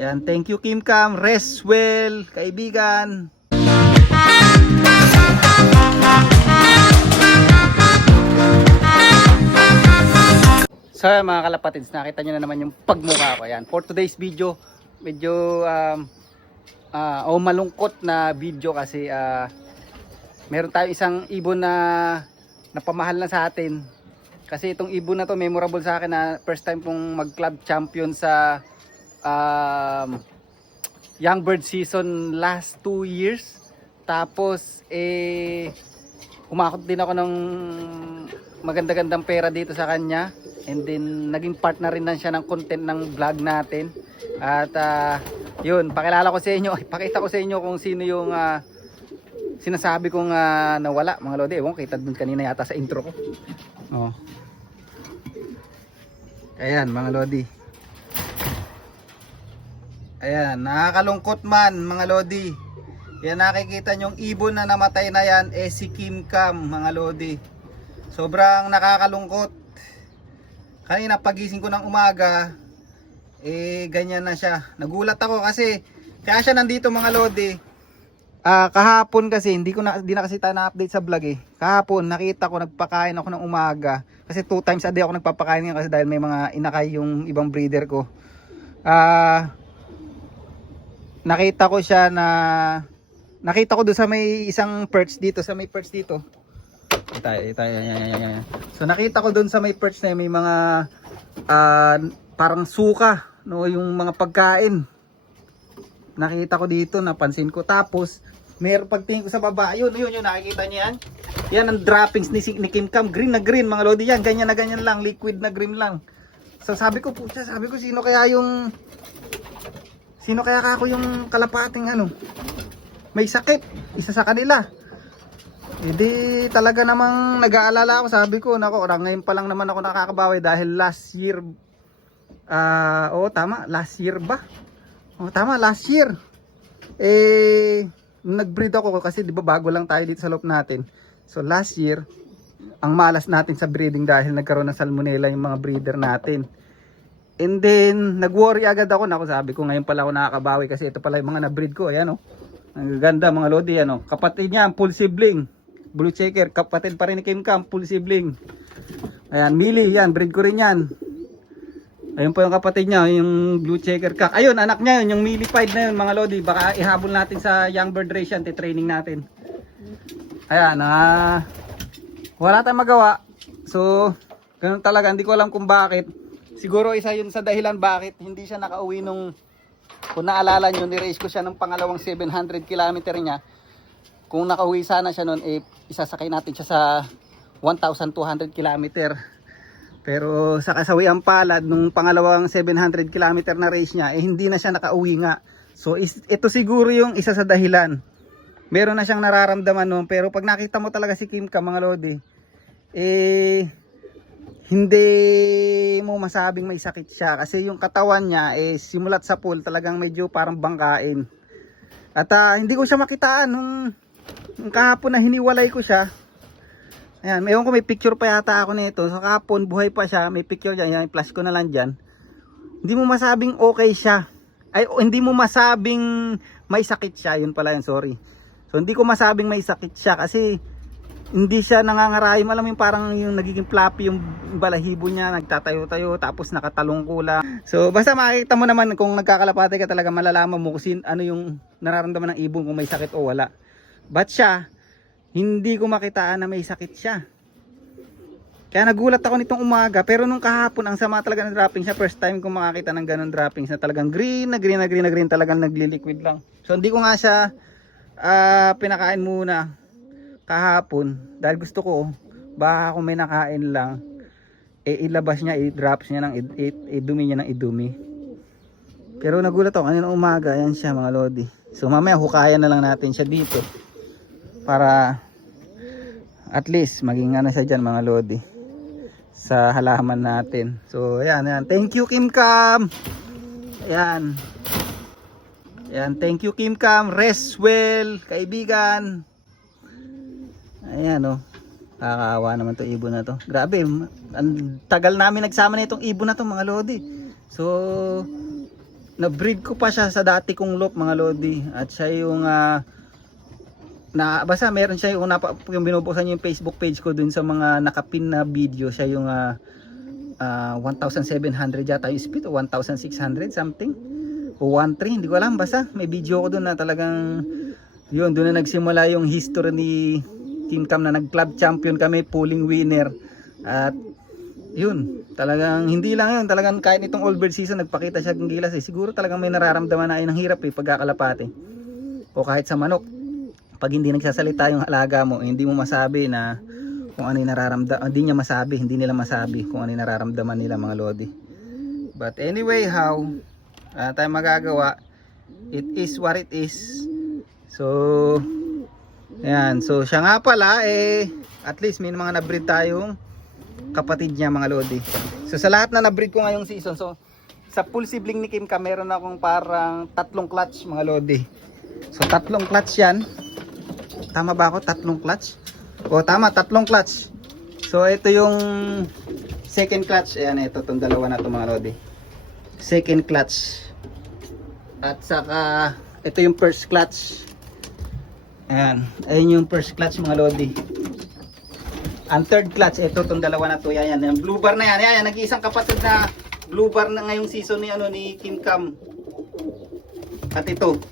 Ayan, thank you Kim Cam. Rest well, kaibigan. So mga kalapatids, nakita nyo na naman yung pagmukha ko. Ayan, for today's video, medyo malungkot na video kasi meron tayong isang ibon na napamahal na sa atin. Kasi itong ibon na to memorable sa akin na first time kong mag club champion sa young bird season last 2 years. Tapos umakot din ako ng maganda-gandang pera dito sa kanya. And then naging partner rin na siya ng content ng vlog natin. At yun, pakilala ko sa inyo, pakita ko sa inyo kung sino yung sinasabi kong nawala mga lodi. Ewan, kita dun kanina yata sa intro ko. Oh. Ayan mga lodi. Ayan, nakakalungkot man mga lodi. Yan, nakikita nyo yung ibon na namatay na yan, si Kim Cam mga lodi. Sobrang nakakalungkot. Kanina pagising ko ng umaga, ganyan na siya. Nagulat ako kasi kaya siya nandito mga lodi. Kahapon kasi hindi na kasi tayo na-update sa vlog eh. Kahapon nakita ko nagpakain ako ng umaga. Kasi 2 times a day ako nagpapakain ngayon kasi dahil may mga inakay yung ibang breeder ko. Nakita ko siya na nakita ko doon sa may isang perch dito, Yan. So nakita ko doon sa may perch na may mga parang suka, no, yung mga pagkain. Nakita ko dito, napansin ko. Tapos pagtingin ko sa baba, yun nakikita niyo yan. Yan ang droppings ni Kim Cam, green na green mga lodi yan, ganyan na ganyan lang, liquid na green lang. So sabi ko sino kaya kako yung kalapating may sakit, isa sa kanila. Hindi talaga namang nag-aalala ako. Sabi ko, nako, ngayon pa lang naman ako nakakabawi dahil last year. Last year ba? Last year. Nag-breed ako kasi 'di ba bago lang tayo dito sa loop natin. So last year, ang malas natin sa breeding dahil nagkaroon ng salmonella yung mga breeder natin. And then nag-worry agad ako, nako, sabi ko ngayon pala ako nakakabawi kasi ito pala yung mga na-breed ko, ayan oh. Ang ganda mga lodi, kapatid niya, full sibling. Blue checker, kapatid pa rin ni Kim Cam, full sibling. Ayan, Millie, yan, breed ko rin yan. Ayun po yung kapatid niya, yung blue checker cock. Ayun, anak niya yun, yung Millie Pied na yun mga lodi. Baka ihabol natin sa young bird race yan, titraining natin. Ayan, wala tayong magawa. So, ganun talaga, hindi ko alam kung bakit. Siguro isa yun sa dahilan bakit hindi siya nakauwi nung, kung naalala nyo, ni-race ko siya ng pangalawang 700 kilometer niya. Kung nakauwi sana siya noon, isasakay natin siya sa 1,200 kilometer. Pero sa kasawiang palad, nung pangalawang 700 kilometer na race niya, hindi na siya nakauwi nga. So ito siguro yung isa sa dahilan. Meron na siyang nararamdaman noon. Pero pag nakita mo talaga si Kim Cam mga lodi, hindi mo masabing may sakit siya. Kasi yung katawan niya, simulat sa pool, talagang medyo parang bangkain. At hindi ko siya makitaan nung kahapon na hiniwalay ko siya. Ayan, ewan ko, may picture pa yata ako nito. So kahapon buhay pa siya, may picture dyan. Ayan, flash ko na lang dyan. Hindi mo masabing okay siya. Hindi mo masabing may sakit siya. Yun pala yun, sorry. So hindi ko masabing may sakit siya kasi hindi siya nangangarayom. Alam mo yung parang yung nagiging floppy yung balahibo niya, nagtatayo-tayo tapos nakatalong kula. So basta makikita mo naman kung nagkakalapate ka talaga, malalaman mo kung ano yung nararamdaman ng ibon, kung may sakit o wala. But siya, hindi ko makitaan na may sakit siya. Kaya nagulat ako nitong umaga. Pero nung kahapon, ang sama talaga ng dropping siya. First time ko makakita ng ganun droppings na talagang green, talagang nagli-liquid lang. So hindi ko nga siya pinakain muna kahapon. Dahil gusto ko, baka kung may nakain lang, ilabas niya, i-drops niya, idumi niya ng idumi. Pero nagulat ako kanina umaga. Ayan siya mga lodi. So mamaya hukayan na lang natin siya dito. Para at least maging siya dyan mga lodi sa halaman natin. So ayan. Thank you Kim Cam. Ayan, thank you Kim Cam. Rest well, kaibigan. Ayan nakakaawa naman to ibon na to. Grabe, ang tagal namin nagsama na itong ibon na to mga lodi. So na-breed ko pa siya sa dati kong loop mga lodi. At siya yung basta meron siya yung yung binubuksan niyo yung Facebook page ko dun sa mga nakapin na video. Siya yung 1,700 yata yung speed o 1,600 something o 1,300, hindi ko alam. Basta may video ko dun na talagang yun, dun na nagsimula yung history ni Team Cam na nag-club champion kami, pulling winner. At yun, talagang hindi lang yun, talagang kahit itong old bird season nagpakita siya ng gilas siguro talagang may nararamdaman na ay ng hirap pagkakalapate o kahit sa manok. Pag hindi nagsasalita yung alaga mo, hindi mo masabi na kung ano yung nararamdaman, hindi nila masabi kung ano yung nararamdaman nila mga lodi. But anyway, tayo magagawa, it is what it is. So ayan, so siya nga pala at least may mga na-breed tayong kapatid niya mga lodi. So sa lahat na na-breed ko ngayong season, so sa full sibling ni Kim Cam meron akong parang 3 clutch mga lodi. So 3 clutch yan. Tama ba ako? 3 clutch? O tama, 3 clutch. So ito yung second clutch. Ayan, ito itong dalawa na ito mga lodi. Second clutch. At saka ito yung first clutch. Ayan, ayun yung first clutch mga lodi. Ang third clutch, ito itong dalawa na to. Yan, yung blue bar na yan. Yan, nag-iisang kapatid na blue bar na ngayong season ni Kim Cam. At ito.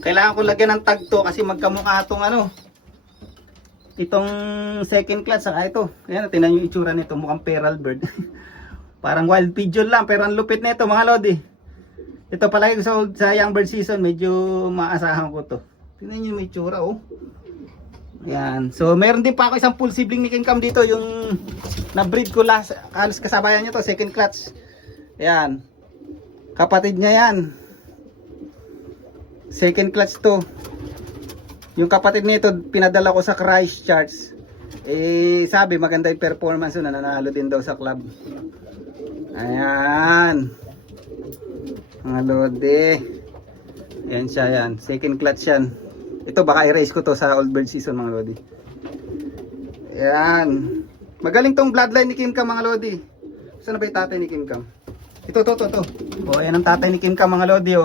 Kailangan ko lagyan ng tag to kasi magkamukha itong itong second clutch saka ito. Ayan, tingnan yung itsura nito, mukhang feral bird. Parang wild pigeon lang pero ang lupit nito mga lodi. Ito palagi ko sa young bird season, medyo maasahan ko to. Tingnan niyo yung itsura Ayan. So meron din pa ako isang full sibling ni Kim Cam dito, yung na-breed ko last, halos kasabayan niya to, second clutch. Ayan. Kapatid niya yan. Second clutch to. Yung kapatid nito pinadala ko sa Christchurch. Sabi maganda yung performance na nanalo din daw sa club. Ayan. Mga lodi. Ayan siya yan. Second clutch yan. Ito baka i-race ko to sa old bird season mga lodi. Ayan. Magaling tong bloodline ni Kim Cam mga lodi. Saan na ba yung tatay ni Kim Cam? Ito. O ayan ang tatay ni Kim Cam mga lodi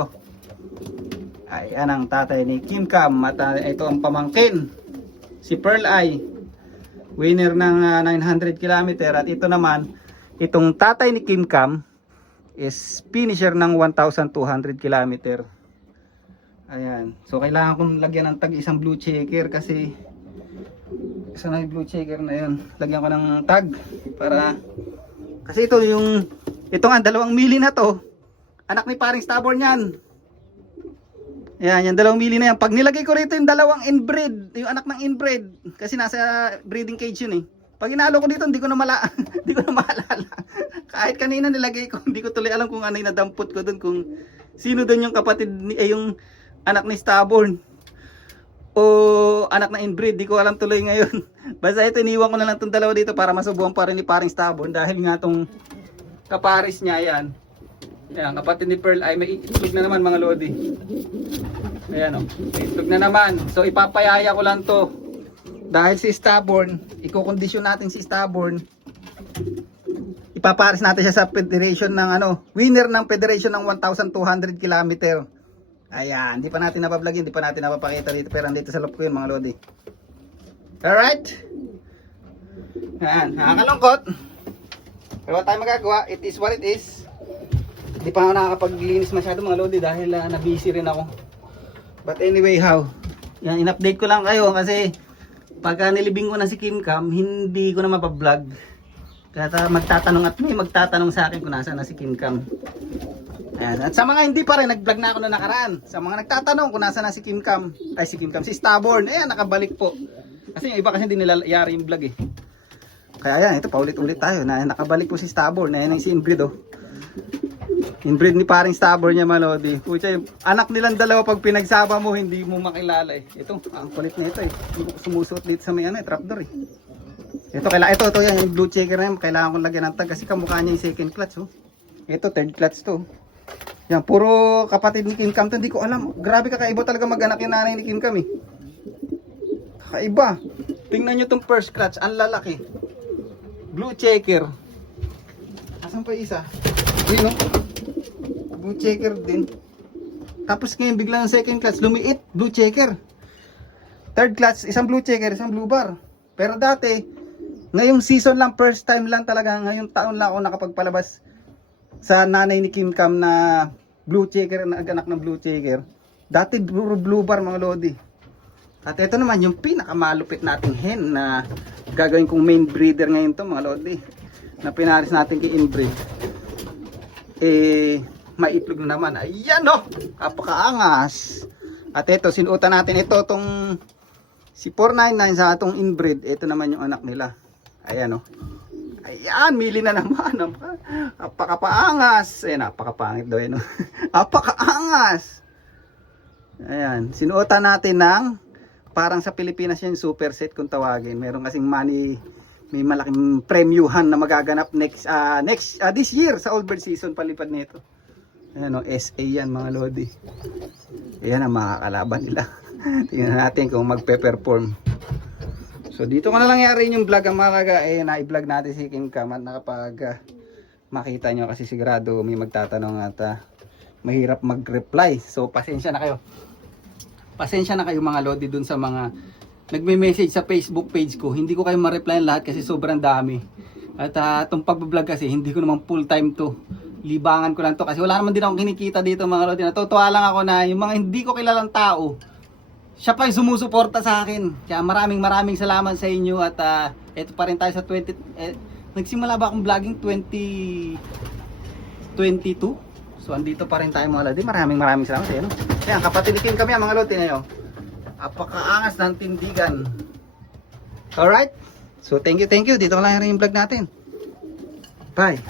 Ayan ang tatay ni Kim Cam. At ito ang pamangkin, si Pearl Eye, winner ng 900 km. At ito naman, itong tatay ni Kim Cam is finisher ng 1,200 km. Ayan. So kailangan kong lagyan ng tag isang blue checker kasi isa na yung blue checker na yun. Lagyan ko ng tag para kasi ito nga 2 mili na to. Anak ni paring stubborn yan. Ayan, yung 2 mili na yan. Pag nilagay ko rito yung 2 inbred, yung anak ng inbred, kasi nasa breeding cage yun Pag inalo ko dito, hindi ko na maalala. Kahit kanina nilagay ko, hindi ko tuloy alam kung ano yung nadampot ko dun, kung sino dun yung kapatid, yung anak ni stubborn. O anak na inbred, di ko alam tuloy ngayon. Basta ito, iniwan ko na lang itong 2 dito para masubuhan pa rin ni paring stubborn. Dahil nga itong kaparis niya, yan. Ayan, kapatid ni Pearl ay may itlog na naman mga lodi. Ayan may itlog na naman. So ipapayaya ko lang to. Dahil si stubborn, i-condition natin si stubborn. Ipaparis natin siya sa federation ng winner ng federation ng 1,200 km. Ayan, hindi pa natin napablogin, hindi pa natin napapakita dito, pero andito sa loob ko yun mga lodi. Alright. Ayan, nakakalungkot. Pero wala tayong magagawa, it is what it is. Hindi pa ako nakakapaglinis masyado mga lodi dahil na-busy rin ako. But anyway, yan, in-update ko lang kayo kasi pagka nilibing ko na si Kim Cam, hindi ko na mapablog. Kaya magtatanong at may magtatanong sa akin kung nasaan na si Kim Cam. Ayan. At sa mga hindi pa rin, nag-vlog na ako na nakaraan. Sa mga nagtatanong kung nasaan na si Kim Cam, si Stubborn, ayan, nakabalik po. Kasi yung iba kasi hindi nila yari yung vlog Kaya yan, ito paulit-ulit tayo na nakabalik po si Stubborn. Ayan ang si inbreed Inbreed ni paring stubborn niya mga lodi. Pucha, anak nilang 2 pag pinagsama mo, hindi mo makilala Ito, ang kulit na ito Hindi ko sumusuot dito sa may trapdoor Ito, yan, yung blue checker na yan. Kailangan kong lagyan ng tag kasi kamukha niya yung second clutch Ito, third clutch to. Yan, puro kapatid ni Kim Cam to. Hindi ko alam. Grabe kakaiba talaga mag-anak yung nanay ni Kim Cam Kakaiba. Tingnan nyo tong first clutch, ang lalaki. Blue checker. Asan pa isa? Yun blue checker din. Tapos ngayon bigla ng second clutch, lumiit, blue checker. Third clutch, isang blue checker, isang blue bar. Pero dati, ngayong season lang, first time lang talaga, ngayong taon lang ako nakapagpalabas sa nanay ni Kim Cam na blue checker, na anak ng blue checker. Dati blue bar mga lodi. At ito naman yung pinakamalupit nating hen na gagawin kong main breeder ngayon to mga lodi. Na pinaris natin kay inbreed. Maitlog na naman. Ayan o! Napakaangas! At ito, sinuutan natin ito, itong si 499 sa atong inbreed. Ito naman yung anak nila. Ayan o. Ayan, mili na naman. Napakapaangas. Ayan, napakapangit daw yun. Napakaangas! Ayan, sinuutan natin ng parang sa Pilipinas yan, super set kung tawagin. Meron kasing money, may malaking premyuhan na magaganap this year sa Old Bird season palipad nito. Ayan o, SA yan mga lodi. Ayan ang makakalaban nila. Tingnan natin kung magpe-perform. So dito ko na lang yari yung vlog ang malaga. Na-vlog natin si Kim Cam at nakapag makita nyo kasi sigurado may magtatanong at mahirap mag-reply. So pasensya na kayo. Pasensya na kayo mga lodi dun sa mga nagme-message sa Facebook page ko. Hindi ko kayo ma-replyan lahat kasi sobrang dami. At itong pag-vlog kasi hindi ko naman full time to. Libangan ko lang to kasi wala naman din akong kinikita dito mga lodi. Natutuwa lang ako na yung mga hindi ko kilalang tao, siya pa yung sumusuporta sa akin. Kaya maraming salamat sa inyo at ito pa rin tayo sa nagsimula ba akong vlogging 2022? So andito pa rin tayo mga lodi. Maraming salamat sa inyo. Kaya kapatid din kami mga lodi na yun. Apakaangas ng tindigan. Alright? So thank you. Dito ko lang yung vlog natin. Bye.